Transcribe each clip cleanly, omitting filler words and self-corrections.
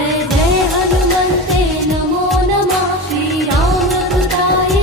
जय जय हनुमन्ते नमो नमः श्रीरामदूताय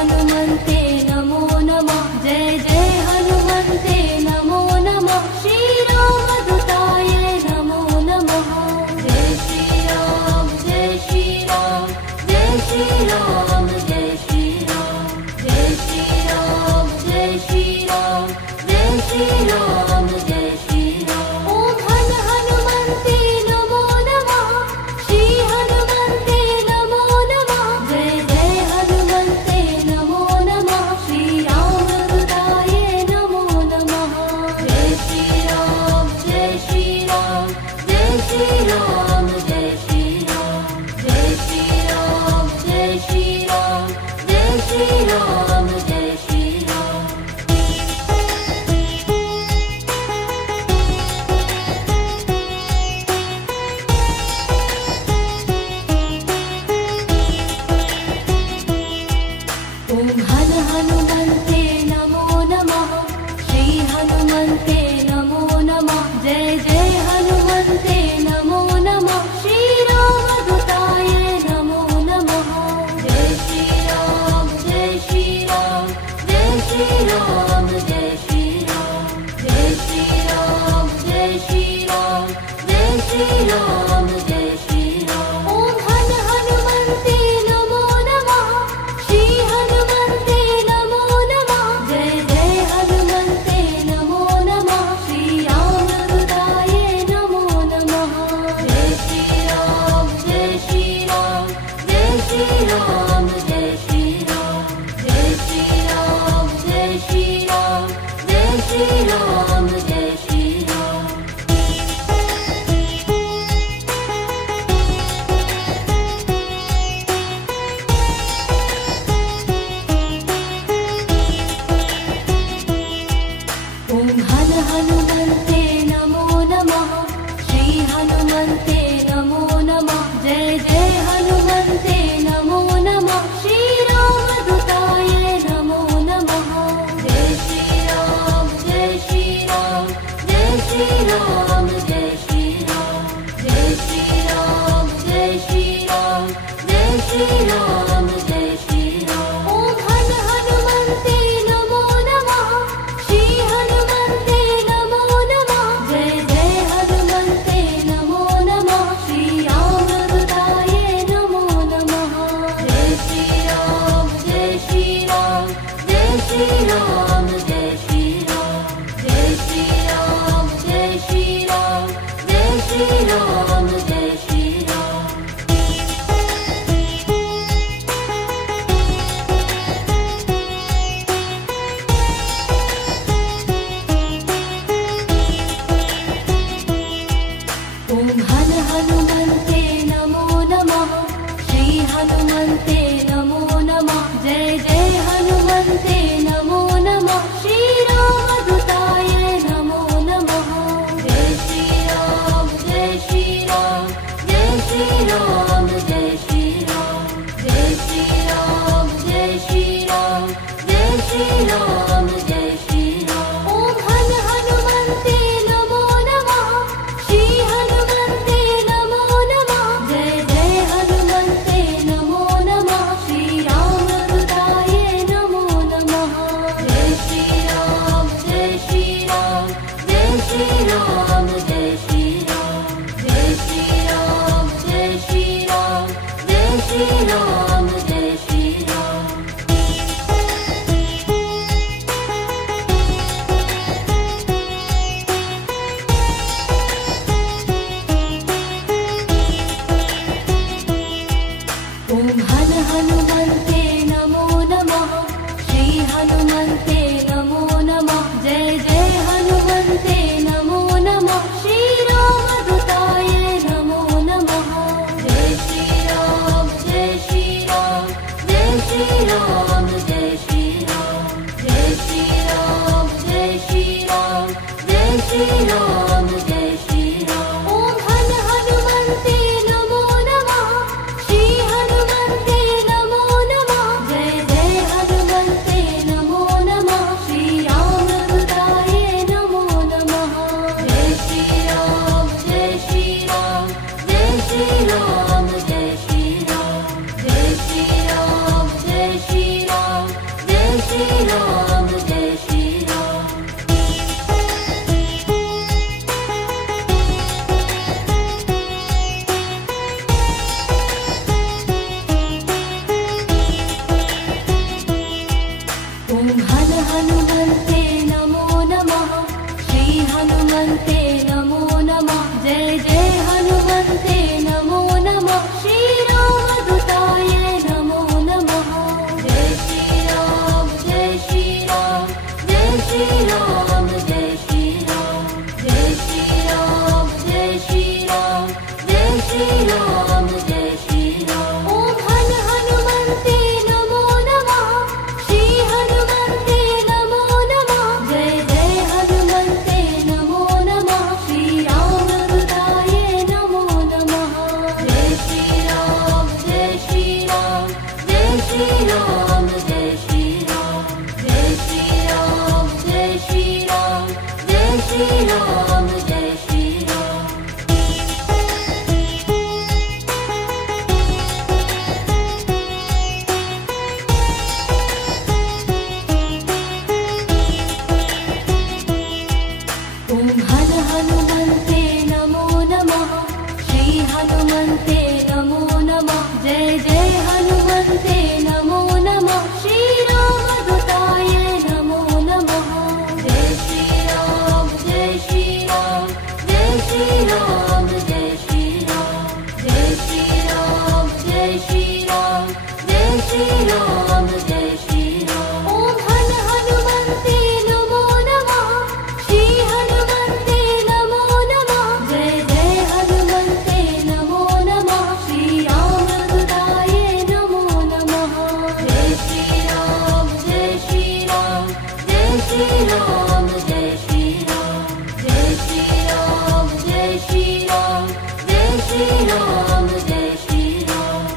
हनुमन्ते नमो नमः। जय जय हनुमन्ते नमो नमः। श्रीरामदूताय नमो नमः। जय श्रीराम जय श्रीराम जय श्रीराम जय श्रीराम जय श्रीराम जय श्रीराम जय श्रीराम जय श्रीराम। ओम हन हनुमन्ते नमो नमः। श्री हनुमन्ते नमो नमः। जय जय हनुमन्ते नमो नमः। श्रीरामदूताय नमो नमः। जय श्रीराम जय श्रीराम जय श्रीराम जय श्रीराम जय श्रीराम जय श्रीराम जय श्रीराम जय श्रीराम। ओम हन हनुमन्ते नमो नमः। श्री हनुमन्ते नमो नमः। जय जय हनुमन्ते नमो नमः। श्रीरामदूताय नमो नमः। जय श्रीराम जय श्रीराम जय श्रीराम जय श्रीराम जय श्रीराम जय श्रीराम जय श्रीराम जय श्रीराम। ओम हन हनुमन्ते नमो नमः। श्री हनुमन्ते नमो नमः। जय जय हनुमन्ते नमो नमः। श्रीरामदूताय नमो नमः। जय श्रीराम जय श्रीराम जय श्रीराम जय श्रीराम जय श्रीराम जय श्रीराम जय श्रीराम जय श्रीराम। ओम हन हनुमन्ते नमो नमः। श्री हनुमन्ते नमो नमः। जय जय हनुमन्ते नमो नमः। श्रीरामदूताय नमो नमः। जय श्रीराम जय श्रीराम जय श्रीराम जय श्रीराम जय श्रीराम जय श्रीराम जय श्रीराम जय श्रीराम। ओम हन हनुमन्ते नमो नमः। श्री हनुमन्ते नमो नमः। जय जय हनुमन्ते नमो नमः। श्रीरामदूताय नमो नमः। जय श्रीराम जय श्रीराम जय श्रीराम जय श्रीराम जय श्रीराम जय श्रीराम जय श्रीराम जय श्रीराम। ओम हन हनुमन्ते नमो नमः। श्री हनुमन्ते नमो नमः। जय जय हनुमन्ते नमो नमः। श्रीरामदूताय नमो नमः। जय श्रीराम जय श्रीराम जय श्रीराम जय श्रीराम जय श्रीराम जय श्रीराम जय श्रीराम जय श्रीराम। ओम हन हनुमन्ते नमो नमः। श्री हनुमन्ते नमो नमः। जय जय हनुमन्ते नमो नमः। श्रीरामदूताय नमो नमः। जय श्रीराम जय श्रीराम जय श्रीराम जय श्रीराम जय श्रीराम जय श्रीराम जय श्रीराम जय श्रीराम। ओम हन हनुमन्ते नमो नमः। श्री हनुमन्ते नमो नमः। जय जय हनुमन्ते नमो नमः। श्रीरामदूताय नमो नमः। जय श्रीराम जय श्रीराम जय श्रीराम जय श्रीराम जय श्रीराम जय श्रीराम जय श्रीराम जय श्रीराम। ओम हन हनुमन्ते नमो नमः। श्री हनुमन्ते नमो नमः। जय जय हनुमन्ते नमो नमः। श्रीरामदूताय नमो नमः। जय श्रीराम जय श्रीराम जय श्रीराम जय श्रीराम जय श्रीराम जय श्रीराम श्री राम जय श्री राम। ॐ हन हनुमन्ते नमो नमः श्री हनुमन्ते नमो नमः जय जय हनुमन्ते नमो नमः श्री रामदूताय नमो नमः। जय श्री राम जय श्री राम जय श्री राम जय श्री राम जय श्री राम जय श्री राम जय श्री राम जय श्री राम। ॐ हन हनुमन्ते नमो नमः श्री हनुमन्ते नमो नमः जय जय हनुमन्ते नमो नमः श्री रामदूताय नमो नमः। जय श्री राम जय श्री राम जय श्री राम जय श्री राम जय श्री राम जय श्री राम जय श्री राम जय श्री राम। ॐ हन हनुमन्ते नमो नमः श्री हनुमन्ते नमो नमः जय जय हनुमन्ते नमो नमः श्री रामदूताय नमो नमः। जय श्री राम जय श्री राम जय श्री राम जय श्री राम जय श्री राम जय श्री राम जय श्री राम जय श्री राम। ॐ हन हनुमन्ते नमो नमः श्री हनुमन्ते नमो नमः जय जय हनुमन्ते नमो नमः श्री रामदूताय नमो नमः। जय श्री राम जय श्री राम जय श्री राम जय श्री राम जय श्री राम जय श्री राम जय श्री राम जय श्री राम।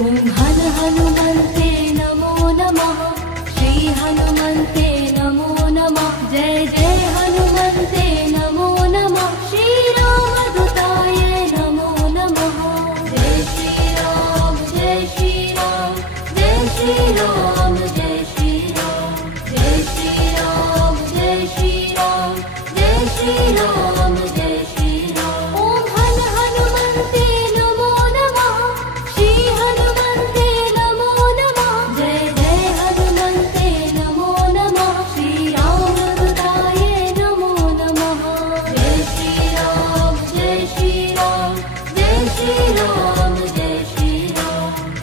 ॐ हन हनुमन्ते नमो नमः श्री हनुमन्ते नमो नमः जय जय हनुमन्ते नमो नमः श्री रामदूताय नमो नमः। जय श्री राम जय श्री राम जय श्री राम जय श्री राम जय श्री राम जय श्री राम जय श्री राम जय श्री राम। ॐ हन हनुमन्ते नमो नमः श्री हनुमन्ते नमो नमः जय जय हनुमन्ते नमो नमः श्री रामदूताय नमो नमः। जय श्री राम जय श्री राम जय श्री राम जय श्री राम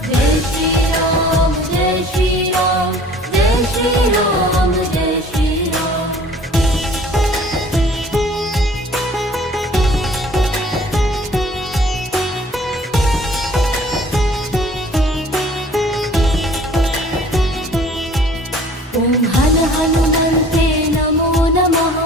जय श्री राम जय श्री राम जय श्री राम जय श्री राम। ॐ हन हनुमन्ते नमो नमः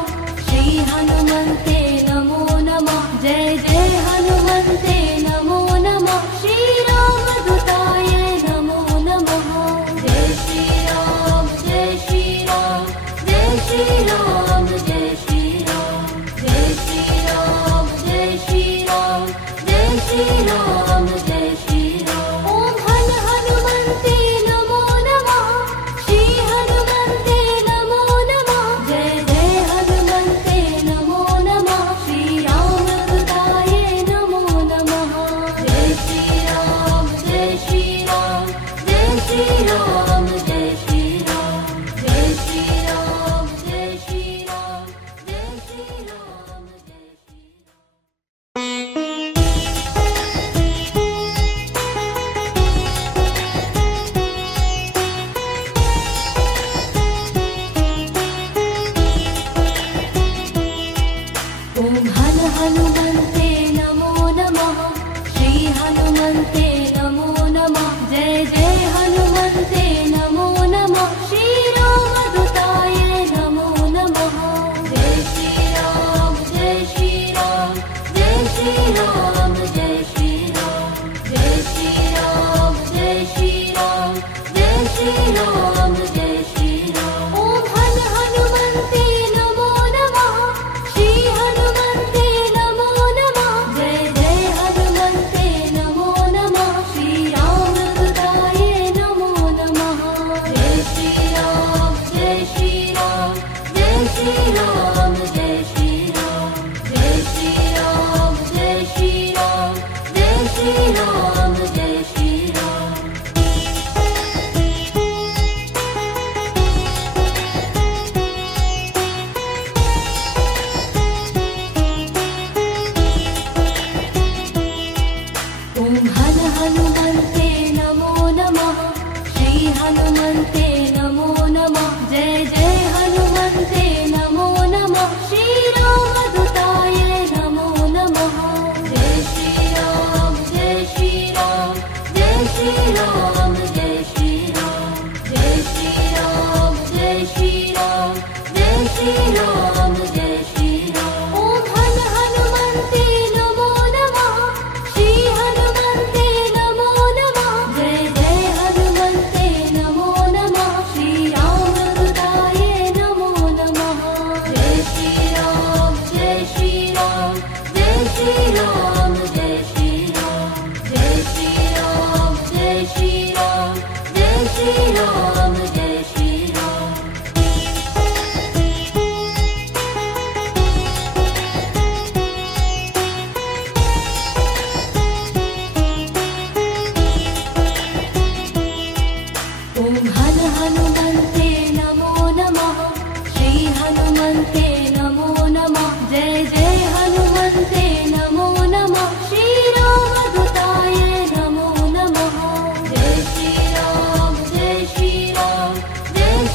श्री हनुमन्ते नमो नमः जय जय हनुमन्ते नमो नमः श्री रामदूताय नमो नमः। जय श्री राम जय श्री राम जय श्री राम जय श्री राम जय श्री राम जय श्री राम जय श्री राम जय श्री राम। ॐ हन हनुमन्ते नमो नमः श्री हनुमन्ते नमो नमः जय जय हनुमन्ते नमो नमः श्री रामदूताय नमो नमः। जय श्री राम जय श्री राम जय श्री राम जय श्री राम जय श्री राम जय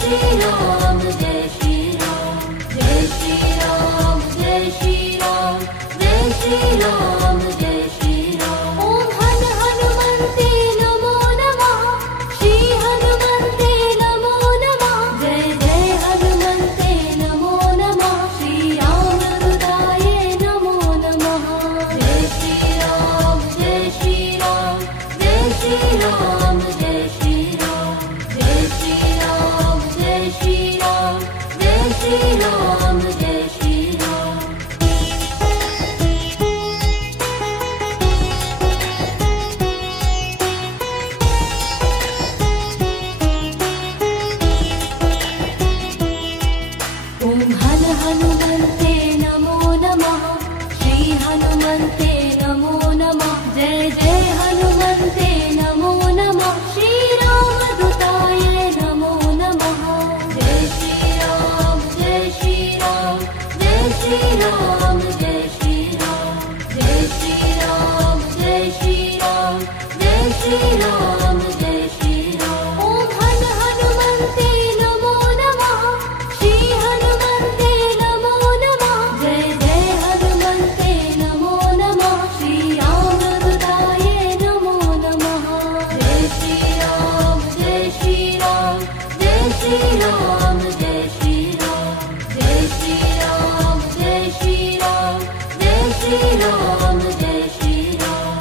श्री राम जय श्री राम जय श्री राम जय श्री राम जय श्री राम जय श्री राम। ओम हन हनुमन्ते नमो नमः श्री हनुमन्ते नमो नमः जय जय हनुमन्ते नमो नमः श्री रामदूताय नमो नमः। जय श्री राम जय श्री राम जय श्री राम जय श्री राम जय श्री राम जय श्री राम जय श्री राम जय श्री राम। ओम हन हनुमन्ते नमो नमः श्री हनुमन्ते नमो नमः जय जय हनुमन्ते नमो नमः श्री रामदूताय नमो नमः। जय श्री राम जय श्री राम जय श्री राम जय श्री राम जय श्री राम जय श्री राम जय श्री राम जय श्री राम। ओम हन हनुमन्ते नमो नमः श्री हनुमन्ते नमो नमः जय जय हनुमन्ते नमो नमः श्री रामदूताय नमो नमः। जय श्री राम जय श्री राम जय श्री राम जय श्री राम जय श्री राम जय श्री राम जय श्री राम जय श्री राम।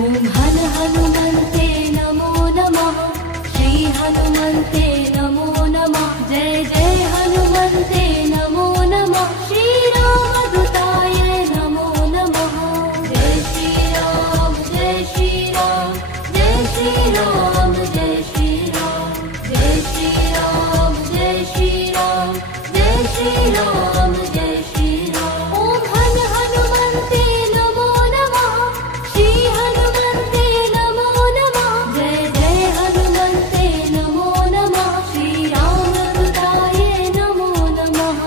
ओम हन हनुमन्ते नमो नमः श्री हनुमन्ते नमो नमः जय जय हनुमन्ते नमो नमः श्री रामदूताय नमो नमः। जय श्री राम जय श्री राम जय श्री राम जय श्री राम जय श्री राम जय श्री राम जय श्री राम जय श्री राम। ओम हन हनुमन्ते नमो नमः श्री हनुमन्ते नमो नमः जय जय हनुमन्ते नमो नमः श्री रामदूताय नमो नमः।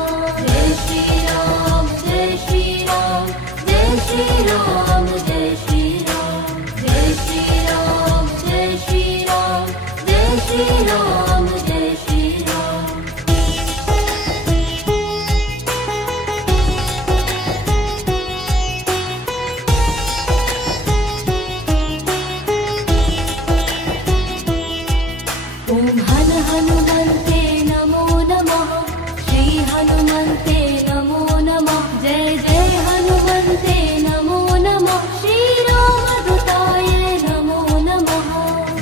जय श्री राम जय श्री राम जय श्री राम जय श्री राम जय श्री राम जय श्री राम जय श्री राम जय श्री राम। ओम हन हनुमन्ते नमो नमः श्री हनुमन्ते नमो नमः जय जय हनुमन्ते नमो नमः श्री रामदूताय नमो नमः।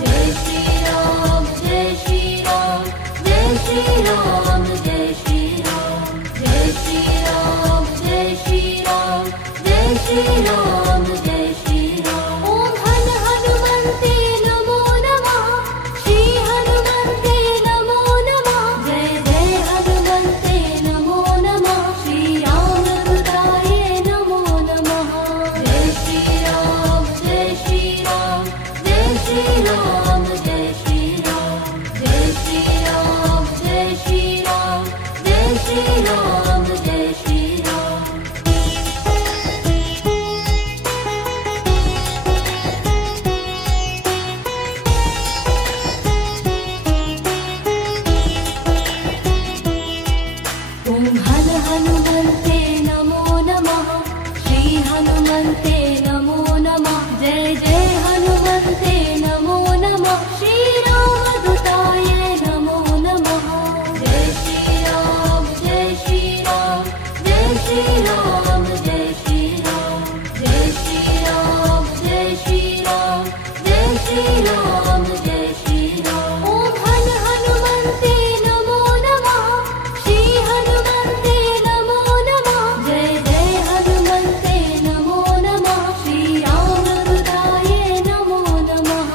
जय श्री राम जय श्री राम जय श्री राम जय श्री राम जय श्री राम जय श्री राम जय श्री राम जय श्री राम। ओम हन हनुमन्ते नमो नमः श्री हनुमन्ते नमो नमः जय जय हनुमन्ते नमो नमः श्री रामदूताय नमो नमः। जय श्री राम जय श्री राम जय श्री राम जय श्री राम जय श्री राम जय श्री राम जय श्री राम जय श्री राम। ओम हन हनुमन्ते नमो नमः श्री हनुमन्ते नमो नमः जय जय हनुमन्ते नमो नमः श्री रामदूताय नमो नमः। जय श्री राम जय श्री राम जय श्री राम जय श्री राम जय श्री राम जय श्री राम जय श्री राम जय श्री राम। ओम हन हनुमन्ते नमो नमः श्री हनुमन्ते नमो नमः जय जय हनुमन्ते नमो नमः श्री रामदूताय नमो नमः।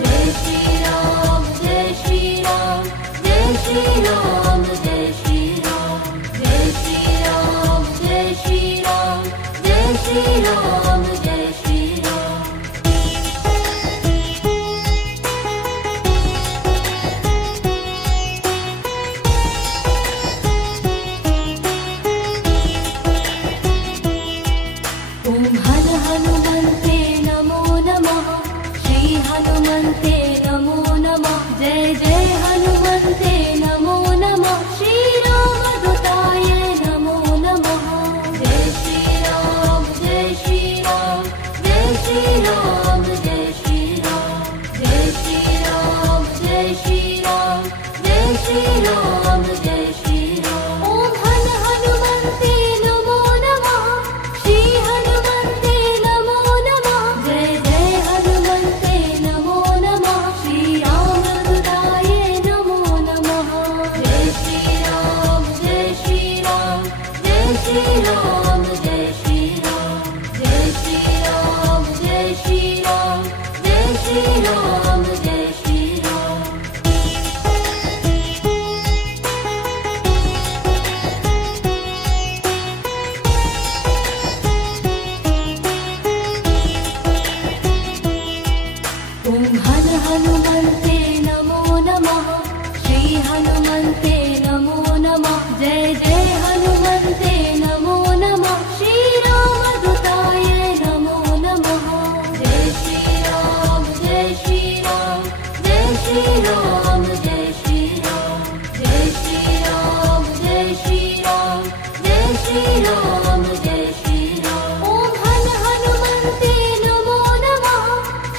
जय श्री राम जय श्री राम जय श्री राम जय श्री राम जय श्री राम जय श्री राम जय श्री राम जय श्री राम। जय श्री राम जय श्री राम जय श्री राम जय श्री राम जय श्री राम जय श्री राम। ॐ हर हनुमन्ते नमो नमः श्री हनुमन्ते नमो नमः जय जय हनुमन्ते नमो नमः श्रीरामदूताय नमो नमः जय श्री राम जय श्री राम जय श्री राम जय श्री राम जय श्री राम जय श्री राम जय श्री राम जय श्री राम। ॐ हर हनुमन्ते नमो नमः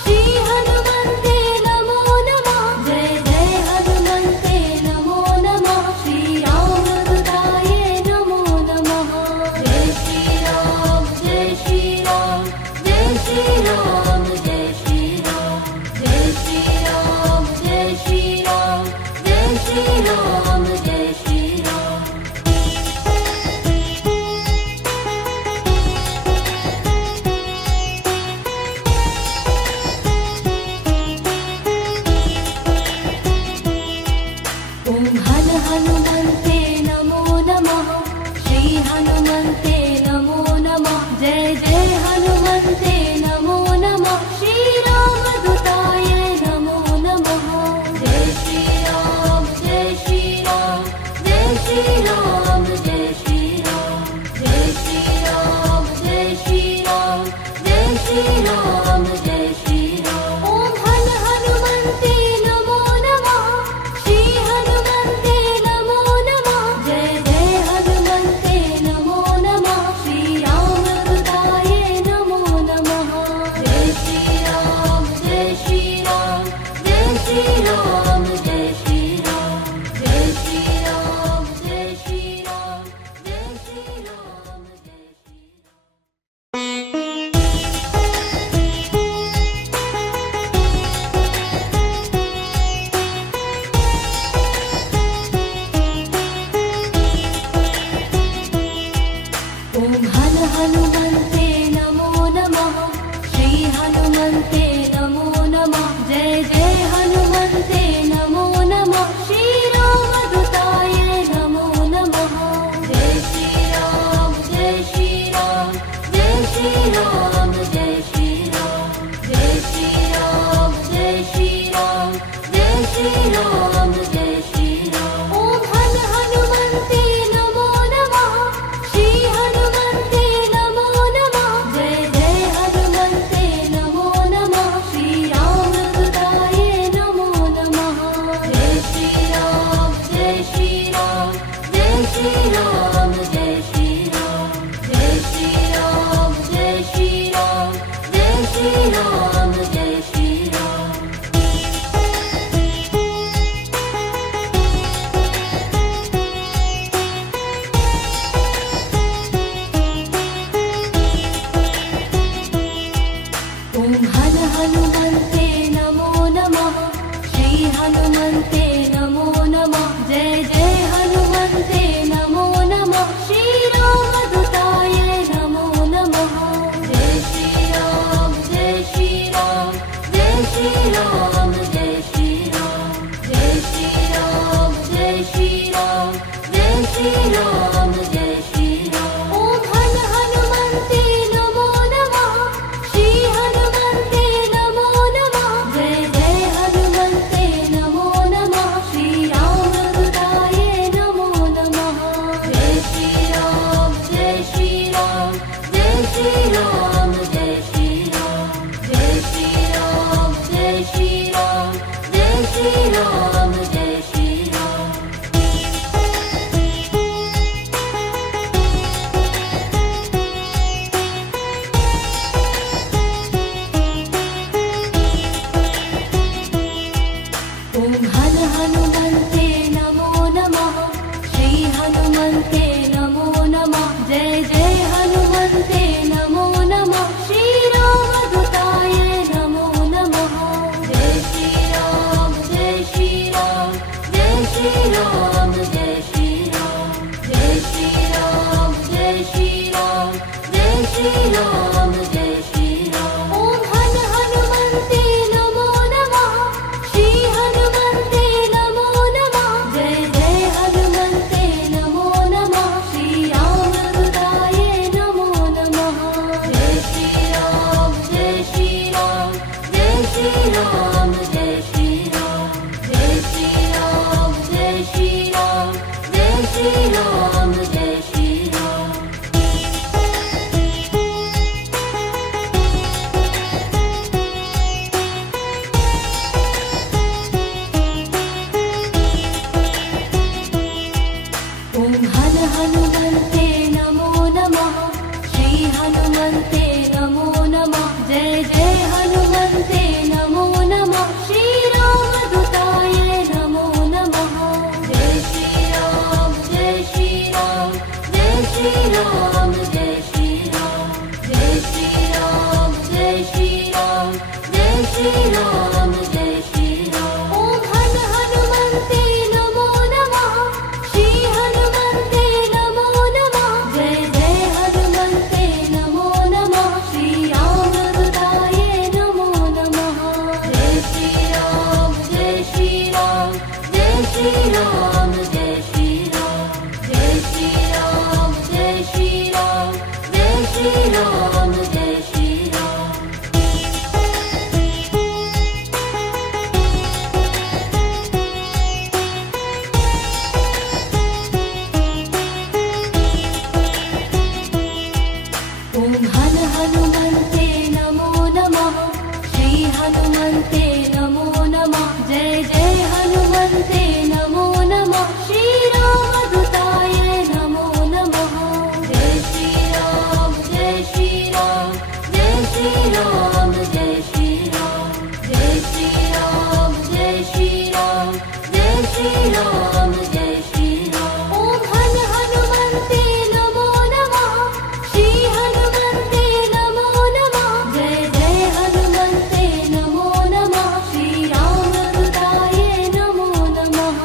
श्री हनुमन्ते नमो नमः जय जय हनुमन्ते नमो नमः श्रीरामदूताय नमो नमः जय श्री राम जय श्री राम जय श्री राम जय श्री राम जय श्री राम जय श्री राम जय श्री राम जय श्री राम। ॐ हर हनुमन्ते नमो नमः श्री हनुमन्ते नमो नमः जय जय हनुमन्ते नमो नमः श्रीरामदूताय नमो नमः जय श्री राम जय श्री राम जय श्री राम जय श्री राम जय श्री राम जय श्री राम जय श्री राम जय श्री राम। ॐ हर हनुमन्ते नमो नमः श्री हनुमन्ते नमो नमः जय जय हनुमन्ते नमो नमः श्रीरामदूताय नमो नमः जय श्री राम जय श्री राम जय श्री राम जय श्री राम जय श्री राम जय श्री राम जय श्री राम जय श्री राम। ॐ हर हनुमन्ते नमो नमः श्री हनुमन्ते नमो नमः जय जय हनुमन्ते नमो नमः श्रीरामदूताय नमो नमः जय श्री राम जय श्री राम जय श्री राम जय श्री राम जय श्री राम जय श्री राम जय श्री राम जय श्री राम। ॐ हर हनुमन्ते नमो नमः श्री हनुमन्ते नमो नमः जय जय हनुमन्ते नमो नमः श्रीरामदूताय नमो नमः जय श्री राम जय श्री राम जय श्री राम जय श्री राम जय श्री राम जय श्री राम जय श्री राम। ओम हन हनुमन्ते नमो नमः। श्री हनुमन्ते नमो नमः। जय जय हनुमन्ते नमो नमः। श्री रामदूताय नमो नमः। जय श्री राम जय श्री राम। जय श्री राम जय श्री राम। जय श्री राम जय श्री राम। जय श्री राम जय श्री राम। ओम हन हनुमन्ते नमो नमः। श्री हनुमन्ते नमो नमः। जय जय हनुमन्ते नमो नमः। श्री रामदूताय नमो नमः। जय श्री राम जय श्री राम। जय श्री राम जय श्री राम। जय श्री राम जय श्री राम। जय श्री राम जय श्री राम। ओम हन हनुमन्ते नमो नमः। श्री हनुमन्ते नमो नमः। जय जय हनुमन्ते नमो नमः। श्री रामदूताय नमो नमः। जय श्री राम जय श्री राम। जय श्री राम जय श्री राम। जय श्री राम जय श्री राम। जय श्री राम जय श्री राम। ओम हन हनुमन्ते नमो नमः। श्री हनुमन्ते नमो नमः। जय जय हनुमन्ते नमो नमः। श्री रामदूताय नमो नमः। जय श्री राम जय श्री राम। जय श्री राम जय श्री राम। जय श्री राम जय श्री राम। जय श्री राम जय श्री राम। ओम हन हनुमन्ते नमो नमः। श्री हनुमन्ते नमो नमः। जय जय हनुमन्ते नमो नमः। श्री रामदूताय नमो नमः।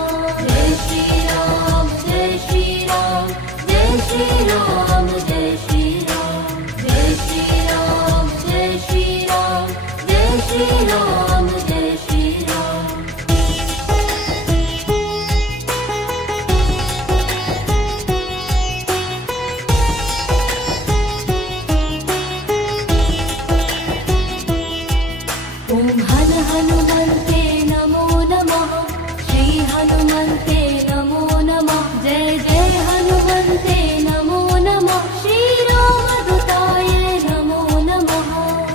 जय श्री राम जय श्री राम। जय श्री राम जय श्री राम। जय श्री राम जय श्री राम। जय श्री राम जय श्री राम। ओम हन हनुमन्ते नमो नमः। श्री हनुमन्ते नमो नमः। जय जय हनुमन्ते नमो नमः। श्री रामदूताय नमो नमः।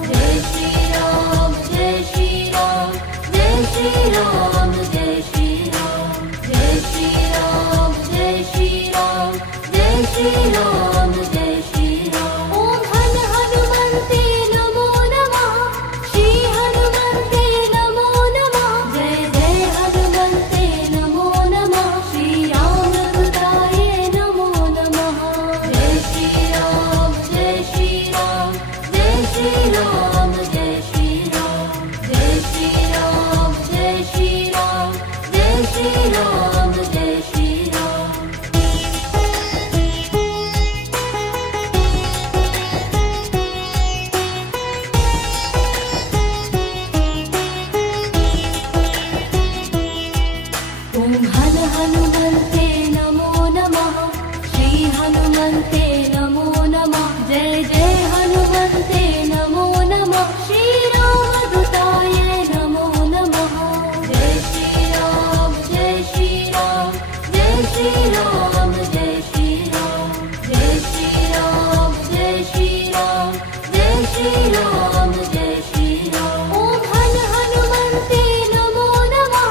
जय श्री राम जय श्री राम। जय श्री राम जय श्री राम। जय श्री राम जय श्री राम। जय श्री राम जय श्री राम। ओम हन हनुमन्ते नमो नमः। श्री हनुमन्ते नमो नमः। जय जय हनुमन्ते नमो नमः। श्री रामदूताय नमो नमः। जय श्री राम जय श्री राम। जय श्री राम जय श्री राम। जय श्री राम जय श्री राम। जय श्री राम जय श्री राम। ओम हन हनुमन्ते नमो नमः। श्री हनुमन्ते नमो नमः। जय जय हनुमन्ते नमो नमः। श्री रामदूताय नमो नमः। जय श्री राम जय श्री राम। जय श्री राम जय श्री राम। जय श्री राम जय श्री राम। जय श्री राम जय श्री राम। ओम हन हनुमन्ते नमो नमः।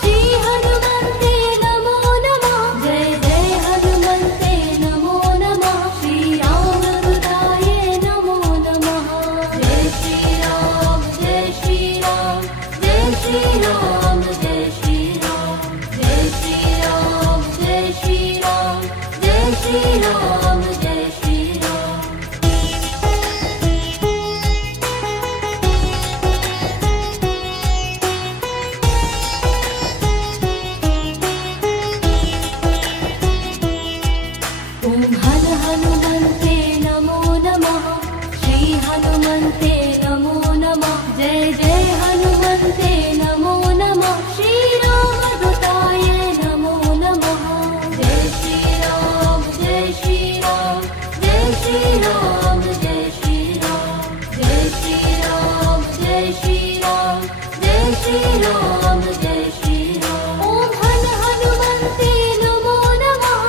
श्री हनुमन्ते नमो नमः। जय जय हनुमन्ते नमो नमः। श्री रामदूताय नमो नमः। जय श्री राम जय श्री राम। जय श्री राम जय श्री राम। जय श्री राम जय श्री राम। जय श्री राम जय श्री राम। ओम हन हनुमन्ते नमो नमः। श्री हनुमन्ते नमो नमः जय जय हनुमन्ते नमो नमः श्रीरामदूताय नमो नमः जय श्री राम जय श्री राम जय श्री राम जय श्री राम जय श्री राम जय श्री राम जय श्री राम जय श्री राम ओम हन हनुमन्ते नमो नमः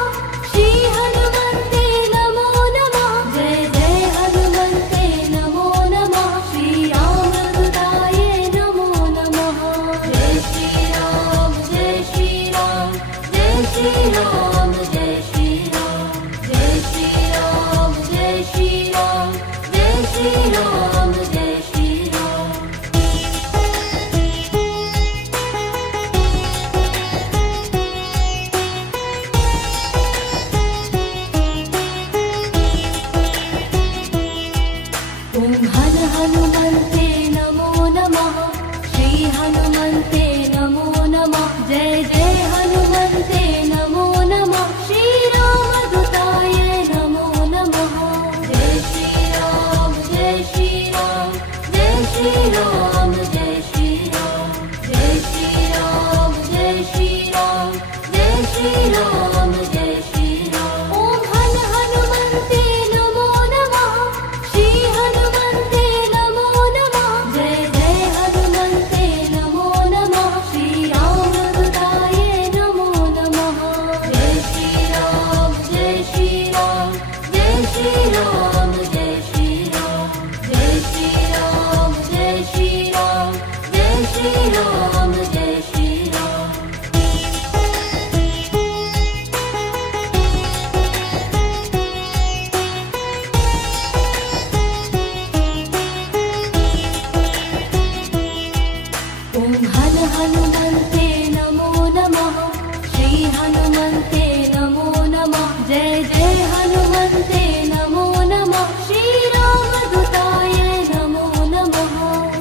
श्री हनुमन्ते नमो नमः जय जय हनुमन्ते नमो नमः श्री रामदूताय नमो नमः जय श्री राम जय श्री राम जय श्री राम जय श्री राम जय श्री राम जय श्री राम जय श्री राम जय श्री राम ओम हन हनुमन्ते नमो नमः श्री हनुमन्ते नमो नमः जय जय हनुमन्ते नमो नमः श्री रामदूताय नमो नमः जय श्री राम जय श्री राम जय श्री राम जय श्री राम जय श्री राम जय श्री राम जय श्री राम जय श्री राम ओम हन हनुमन्ते नमो नमः श्री हनुमन्ते नमो नमः जय जय हनुमन्ते नमो नमः श्री रामदूताय नमो नमः जय श्री राम जय श्री राम जय श्री राम जय श्री राम जय श्री राम जय श्री राम जय श्री राम जय श्री राम ओम हन हनुमन्ते नमो नमः श्री हनुमन्ते नमो नमः जय जय हनुमन्ते नमो नमः श्री रामदूताय नमो नमः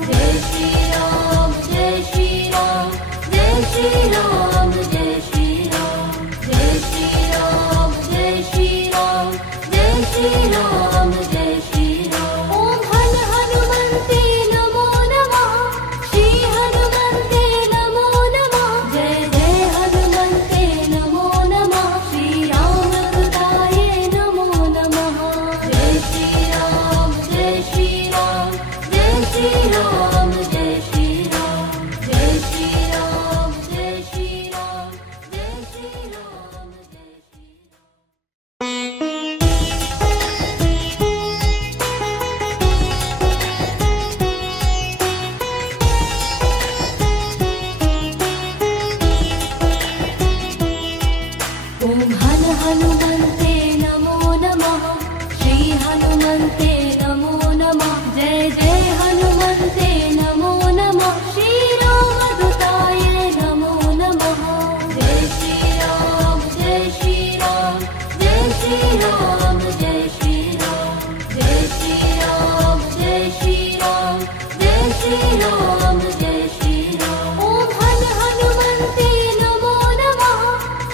जय श्री राम जय श्री राम जय श्री राम जय श्री राम जय श्री राम जय श्री राम जय श्री राम जय श्री राम ओम हन हनुमन्ते नमो नमः श्री हनुमन्ते नमो नमः जय जय हनुमन्ते नमो नमः श्री रामदूताय नमो नमः जय श्री राम जय श्री राम जय श्री राम जय श्री राम जय श्री राम जय श्री राम जय श्री राम जय श्री ओम हन हनुमन्ते नमो नमः श्री हनुमन्ते नमो नमः जय जय हनुमन्ते नमो नमः श्री रामदूताय नमो नमः जय श्री राम जय श्री राम जय श्री राम जय श्री राम जय श्री राम जय श्री राम जय श्री राम जय श्री राम ओम हन हनुमन्ते नमो नमः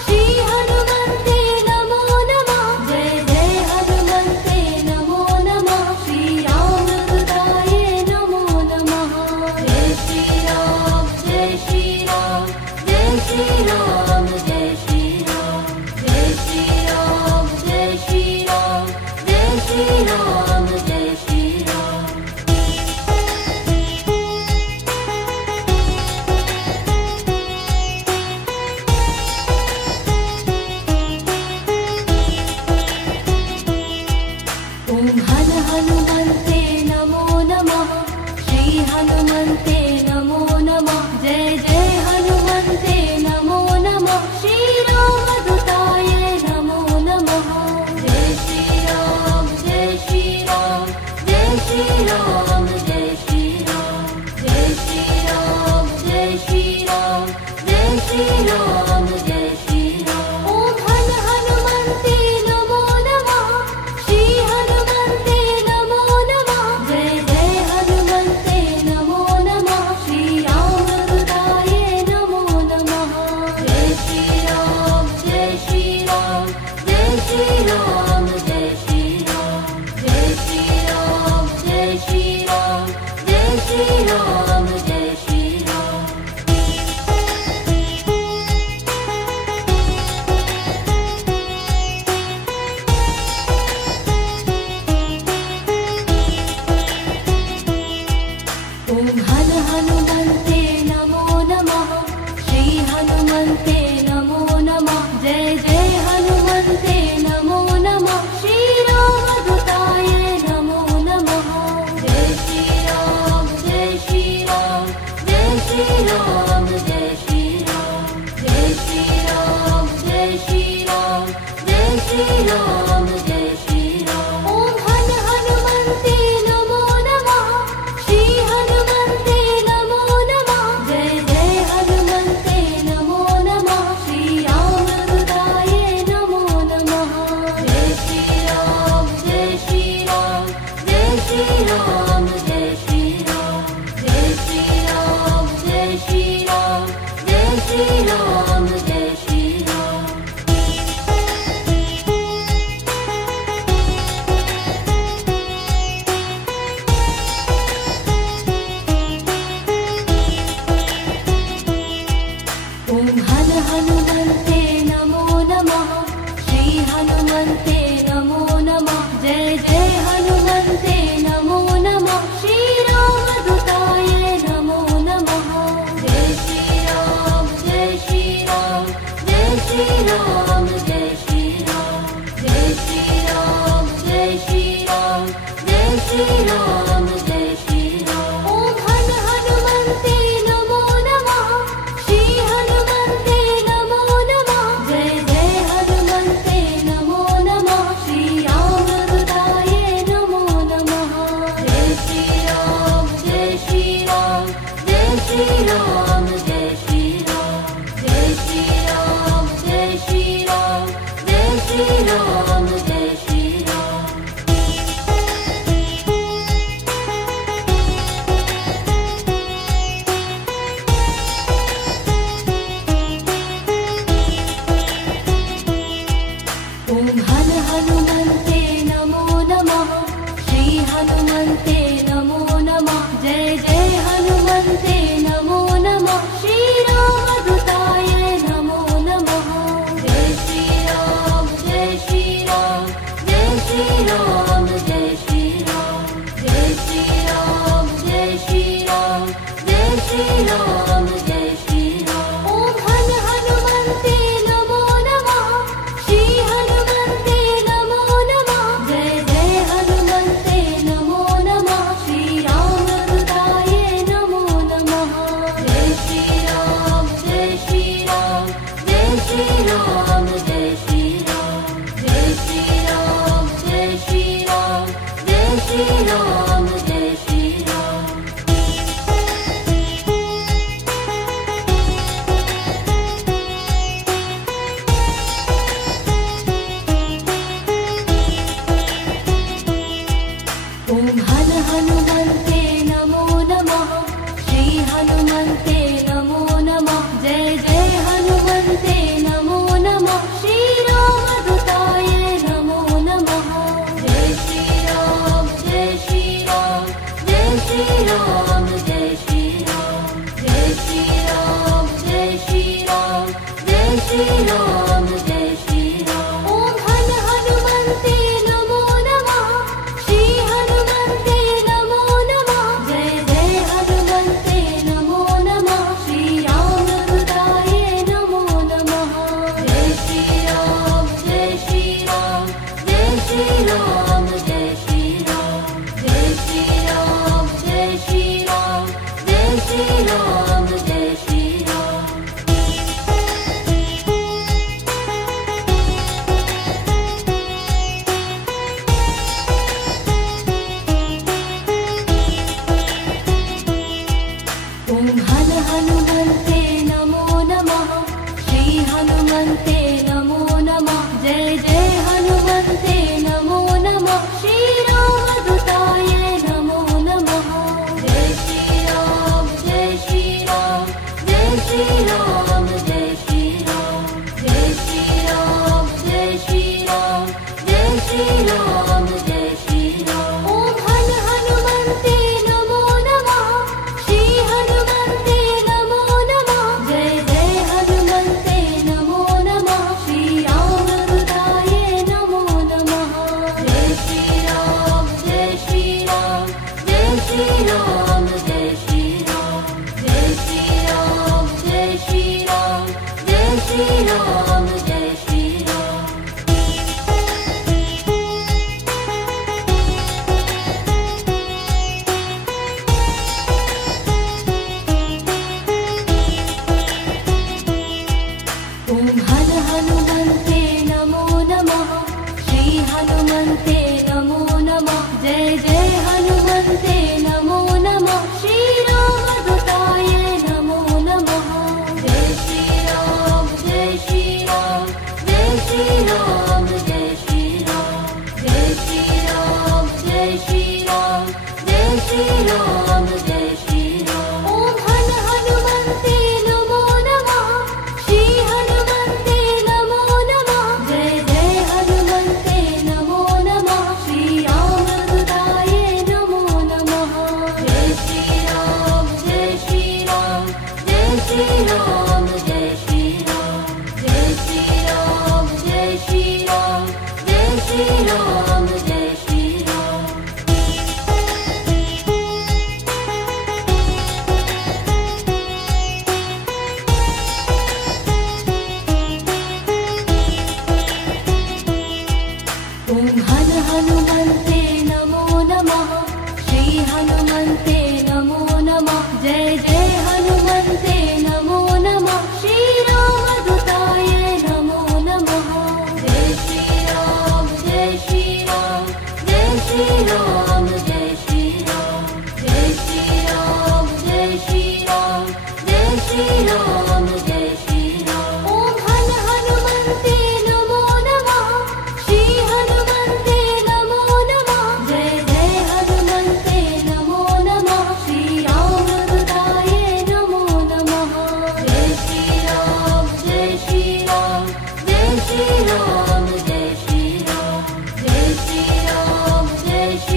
श्री हनुमन्ते नमो नमः जय जय हनुमन्ते नमो नमः श्री रामदूताय नमो नमः जय श्री राम जय श्री राम जय श्री राम जय श्री राम जय श्री राम जय श्री राम जय श्री राम जय श्री राम ओम हन हनुमन्ते नमो नमः श्री हनुमन्ते नमो नमः जय जय हनुमन्ते नमो नमः श्री रामदूताय नमो नमः जय श्री राम जय श्री राम जय श्री राम जय श्री राम जय श्री राम जय श्री राम जय श्री राम जय श्री राम ओम हन हनुमन्ते नमो नमः श्री हनुमन्ते नमो नमः जय जय हनुमन्ते नमो नमः श्री रामदूताय हनुमन्ते नमो नमः जय जय हनुमन्ते नमो नमः श्रीरामदूताय नमो नमः जय श्रीराम जय श्रीराम जय श्रीराम जय श्रीराम जय श्रीराम जय श्रीराम जय श्रीराम जय श्रीराम ॐ हनुमन्ते नमो नमः श्री हनुमन्ते नमो नमः जय जय हनुमन्ते नमो नमः श्रीरामदूताय नमो नमः जय श्रीराम जय श्रीराम जय श्रीराम जय श्रीराम जय श्रीराम जय श्रीराम जय श्रीराम जय श्रीराम ॐ हनुमन्ते नमो नमः श्री हनुमन्ते नमो नमः जय जय हनुमन्ते नमो नमः श्रीरामदूताय नमो नमः जय श्रीराम जय श्रीराम जय श्रीराम जय श्रीराम जय श्रीराम जय श्रीराम जय श्रीराम जय श्रीराम ॐ हनुमन्ते नमो नमः श्री हनुमन्ते नमो नमः जय जय हनुमन्ते नमो नमः श्रीरामदूताय नमो नमः जय श्रीराम जय श्रीराम जय श्रीराम जय श्रीराम जय श्रीराम जय श्रीराम जय श्रीराम जय श्रीराम ॐ हनुमन्ते नमो नमः श्री हनुमन्ते नमो नमः जय जय हनुमन्ते नमो नमः श्रीरामदूताय नमो नमः जय श्रीराम जय श्रीराम जय श्रीराम जय श्रीराम जय श्रीराम जय श्रीराम जय श्रीराम जय श्रीराम ॐ हनुमन्ते नमो नमः श्री हनुमन्ते नमो नमः जय जय हनुमन्ते नमो नमः श्रीरामदूताय नमो नमः जय श्रीराम जय श्रीराम जय श्रीराम जय श्रीराम जय श्रीराम जय श्रीराम जय श्रीराम जय श्रीराम ॐ हनुमन्ते नमो नमः श्री हनुमन्ते नमो नमः जय जय हनुमन्ते नमो नमः श्रीरामदूताय नमो नमः जय श्रीराम जय श्रीराम जय श्रीराम जय श्रीराम जय श्रीराम जय श्रीराम जय श्रीराम जय श्रीराम ॐ हनुमन्ते नमो नमः श्री हनुमन्ते नमो नमः जय जय हनुमन्ते नमो नमः श्रीरामदूताय नमो नमः जय श्रीराम जय श्रीराम जय श्रीराम जय श्रीराम जय श्रीराम जय श्रीराम जय श्रीराम जय श्रीराम ॐ हनुमन्ते नमो नमः श्री हनुमन्ते नमो नमः जय जय हनुमन्ते नमो नमः श्रीरामदूताय नमो नमः जय श्रीराम जय श्रीराम जय श्रीराम जय श्रीराम जय श्रीराम जय श्रीराम जय श्रीराम जय श्रीराम ॐ हनुमन्ते नमो नमः श्री हनुमन्ते नमो नमः जय जय हनुमन्ते नमो नमः श्रीरामदूताय नमो नमः जय श्रीराम जय श्रीराम जय श्रीराम जय श्रीराम जय श्रीराम जय श्री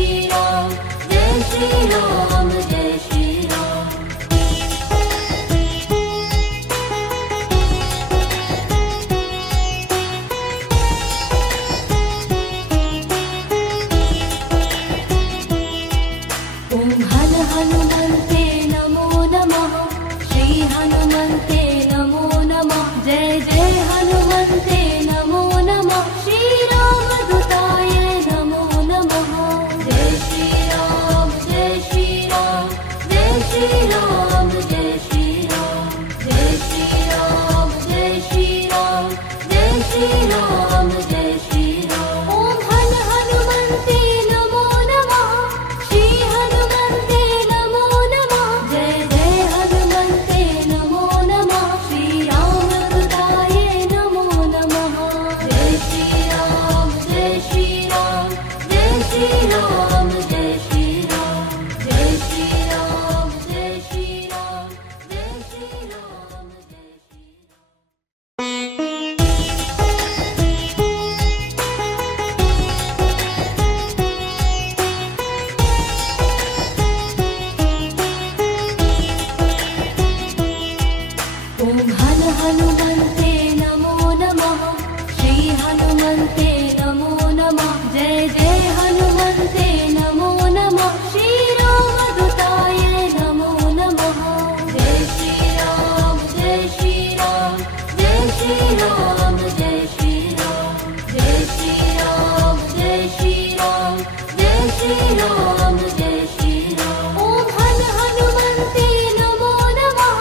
श्री राम जय श्री राम। ओम हन हनुमन्ते नमो नमः।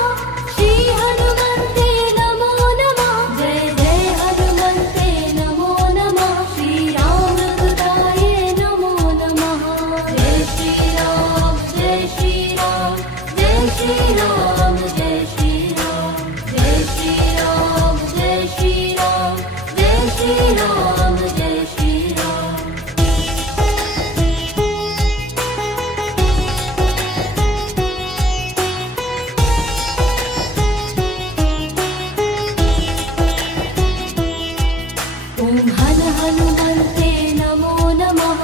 श्री हनुमन्ते नमो नमः। जय जय हनुमन्ते नमो नमः। श्री रामदूताय नमो नमः। जय श्री राम जय श्री राम। जय श्री राम जय श्री राम। जय श्री राम जय श्री राम। जय श्री राम जय श्री राम। ओम हन हनुमन्ते नमो नमः।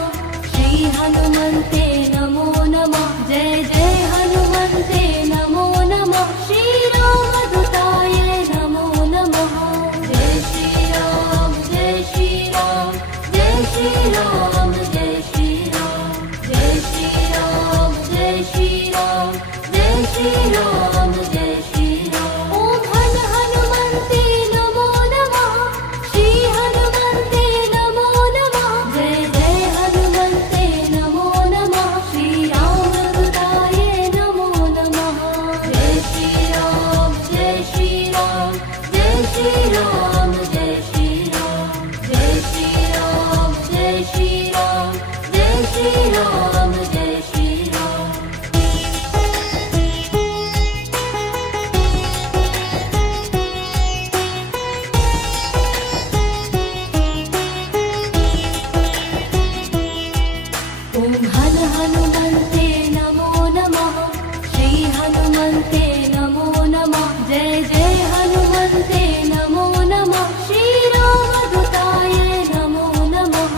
श्री हनुमन्ते नमो नमः। जय जय हनुमन्ते नमो नमः। श्री रामदूताय नमो नमः। जय श्री राम जय श्री राम। जय श्री राम जय श्री राम। जय श्री राम जय श्री राम। जय श्री राम जय श्री राम। ओम हन हनुमन्ते नमो नमः। श्री हनुमन्ते नमो नमः। जय जय हनुमन्ते नमो नमः। श्री रामदूताय नमो नमः। जय श्री राम जय श्री राम। जय श्री राम जय श्री राम। जय श्री राम जय श्री राम। जय श्री राम जय श्री राम। ओम हन हनुमन्ते नमो नमः। श्री हनुमन्ते नमो नमः। जय जय हनुमन्ते नमो नमः। श्री रामदूताय नमो नमः।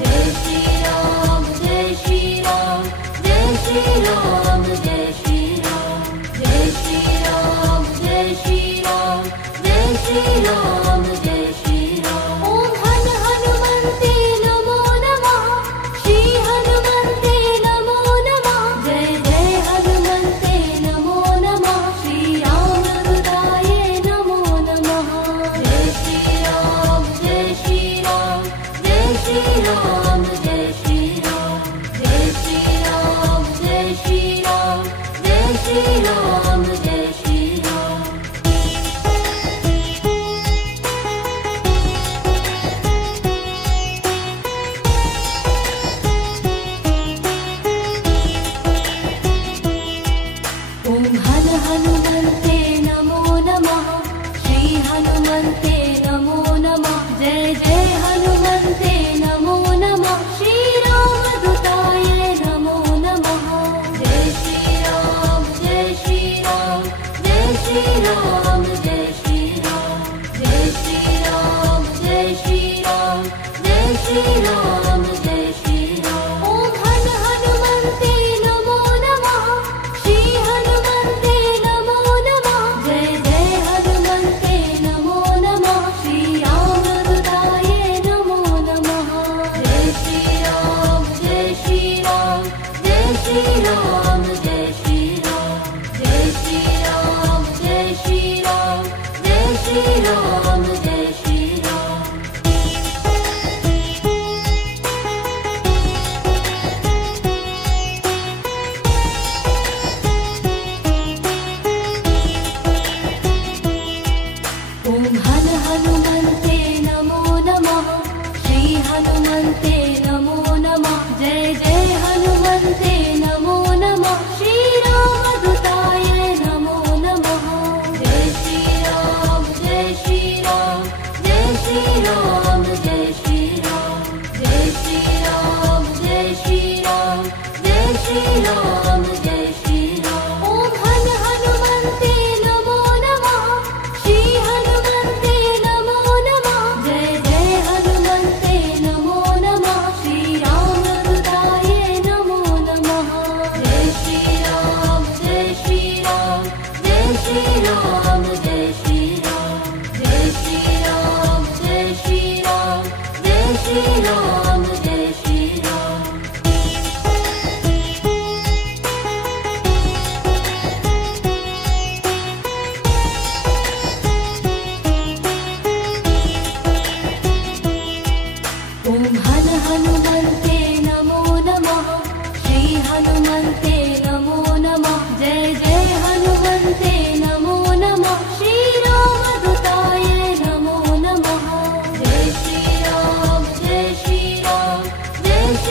जय श्री राम जय श्री राम। जय श्री राम जय श्री राम। जय श्री राम जय श्री राम। जय श्री राम जय श्री राम। ओम हन हनुमन्ते नमो नमः। श्री हनुमन्ते नमो नमः। जय जय हनुमन्ते नमो नमः। श्री रामदूताय नमो नमः। जय श्री राम जय श्री राम। जय श्री राम जय श्री राम। जय श्री राम जय श्री राम। जय श्री राम जय श्री राम। ओम हन हनुमन्ते नमो नमः। श्री हनुमन्ते नमो नमः। जय जय हनुमन्ते नमो नमः। श्री रामदूताय नमो नमः। जय श्री राम जय श्री राम। जय श्री राम जय श्री राम। जय श्री राम जय श्री राम। जय श्री राम जय श्री राम। ओम हन हनुमन्ते नमो नमः। श्री हनुमन्ते नमो नमः। जय जय हनुमन्ते नमो नमः। श्री रामदूताय नमो नमः। जय श्री राम जय श्री राम। जय श्री राम जय श्री राम। जय श्री राम जय श्री राम। जय श्री राम जय श्री राम। ओम हन हनुमन्ते नमो नमः। श्री हनुमन्ते नमो नमः। जय जय हनुमन्ते नमो नमः। श्री रामदूताय नमो नमः। जय श्री राम जय श्री राम। जय श्री राम जय श्री राम। जय श्री राम जय श्री राम। जय श्री राम जय श्री राम। ओम हन हनुमन्ते नमो नमः। श्री हनुमन्ते नमो नमः। जय जय हनुमन्ते नमो नमः। श्री रामदूताय नमो नमः। जय श्री राम जय श्री राम। जय श्री राम जय श्री राम। जय श्री राम जय श्री राम। जय श्री राम जय श्री राम।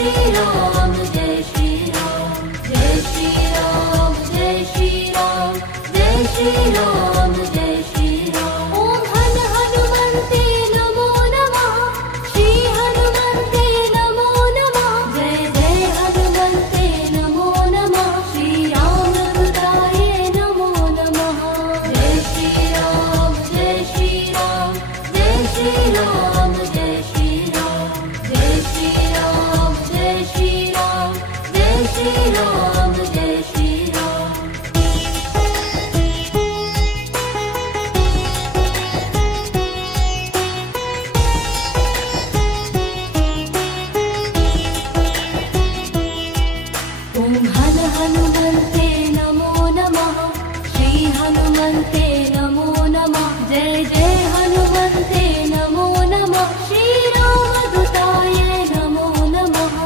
श्री राम जय श्री राम जय श्री राम जय श्री राम जय श्री राम जय श्री राम। ओम हन हनुमन्ते नमो नमः श्री हनुमन्ते नमो नमः जय जय हनुमन्ते नमो नमः श्री रामदूताय नमो नमः। जय श्री राम जय श्री राम जय श्री राम जय श्री राम जय श्री राम जय श्री राम जय श्री राम जय श्री राम। ओम हन हनुमन्ते नमो नमः श्री हनुमन्ते नमो नमः जय जय हनुमन्ते नमो नमः श्री रामदूताय नमो नमः।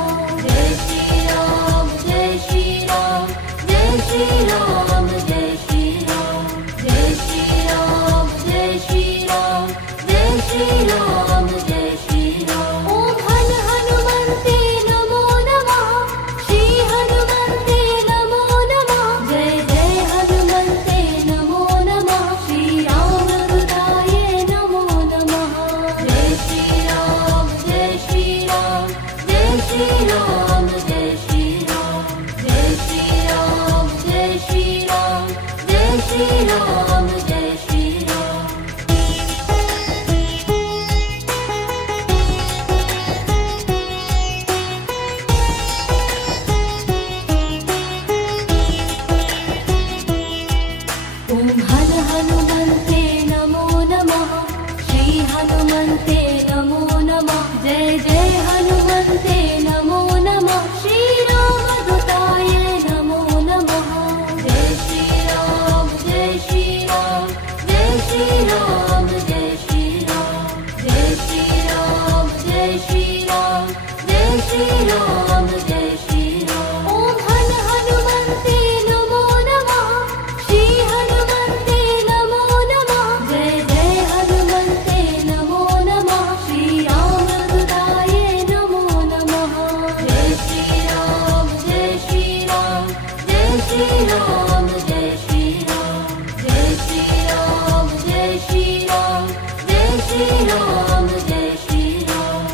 जय श्री राम जय श्री राम जय श्री राम जय श्री राम जय श्री राम जय श्री राम जय श्री राम जय श्री राम। ओम हन हनुमन्ते नमो नमः श्री हनुमन्ते नमो नमः जय जय हनुमन्ते नमो नमः श्री रामदूताय नमो नमः। जय श्री राम जय श्री राम जय श्री राम जय श्री राम जय श्री राम जय श्री राम जय श्री राम जय श्री राम। ओम हन हनुमन्ते नमो नमः श्री हनुमन्ते नमो नमः जय जय हनुमन्ते नमो नमः श्री रामदूताय नमो नमः। जय श्री राम जय श्री राम जय श्री राम जय श्री राम जय श्री राम जय श्री राम जय श्री राम जय श्री राम। ओम हन हनुमन्ते नमो नमः श्री हनुमन्ते नमो नमः जय जय हनुमन्ते नमो नमः श्री रामदूताय नमो नमः। जय श्री राम जय श्री राम जय श्री राम जय श्री राम जय श्री राम जय श्री राम जय श्री राम जय श्री राम।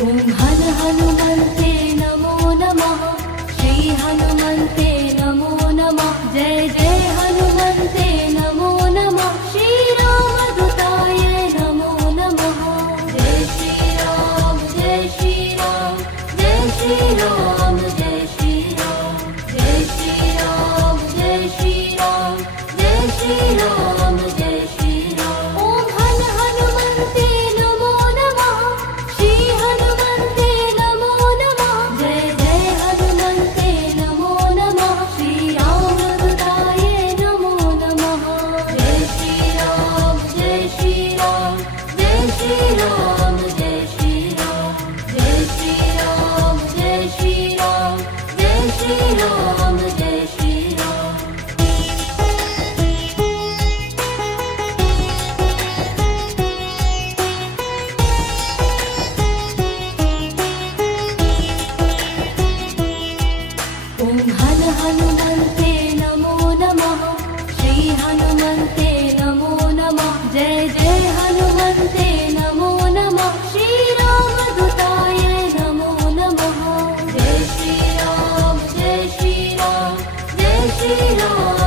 ओम हन हनुमन्ते नमो नमः श्री हनुमन्ते नमो नमः जय जय हनुमन्ते नमो नमः श्री रामदूताय नमो नमः। जय श्री राम जय श्री राम जय श्री राम जय श्री राम जय श्री राम जय श्री राम जय श्री राम जय श्री राम। ओम हन हनुमन्ते नमो नमः श्री हनुमन्ते नमो नमः जय जय हनुमन्ते नमो नमः श्री रामदूताय नमो नमः। जय श्री राम जय श्री राम जय श्री राम जय श्री राम जय श्री राम जय श्री राम जय श्री राम जय श्री राम। ओम हन हनुमन्ते नमो नमः श्री हनुमन्ते नमो नमः जय जय हनुमन्ते नमो नमः श्री रामदूताय नमो नमः। जय श्री राम जय श्री राम जय श्री राम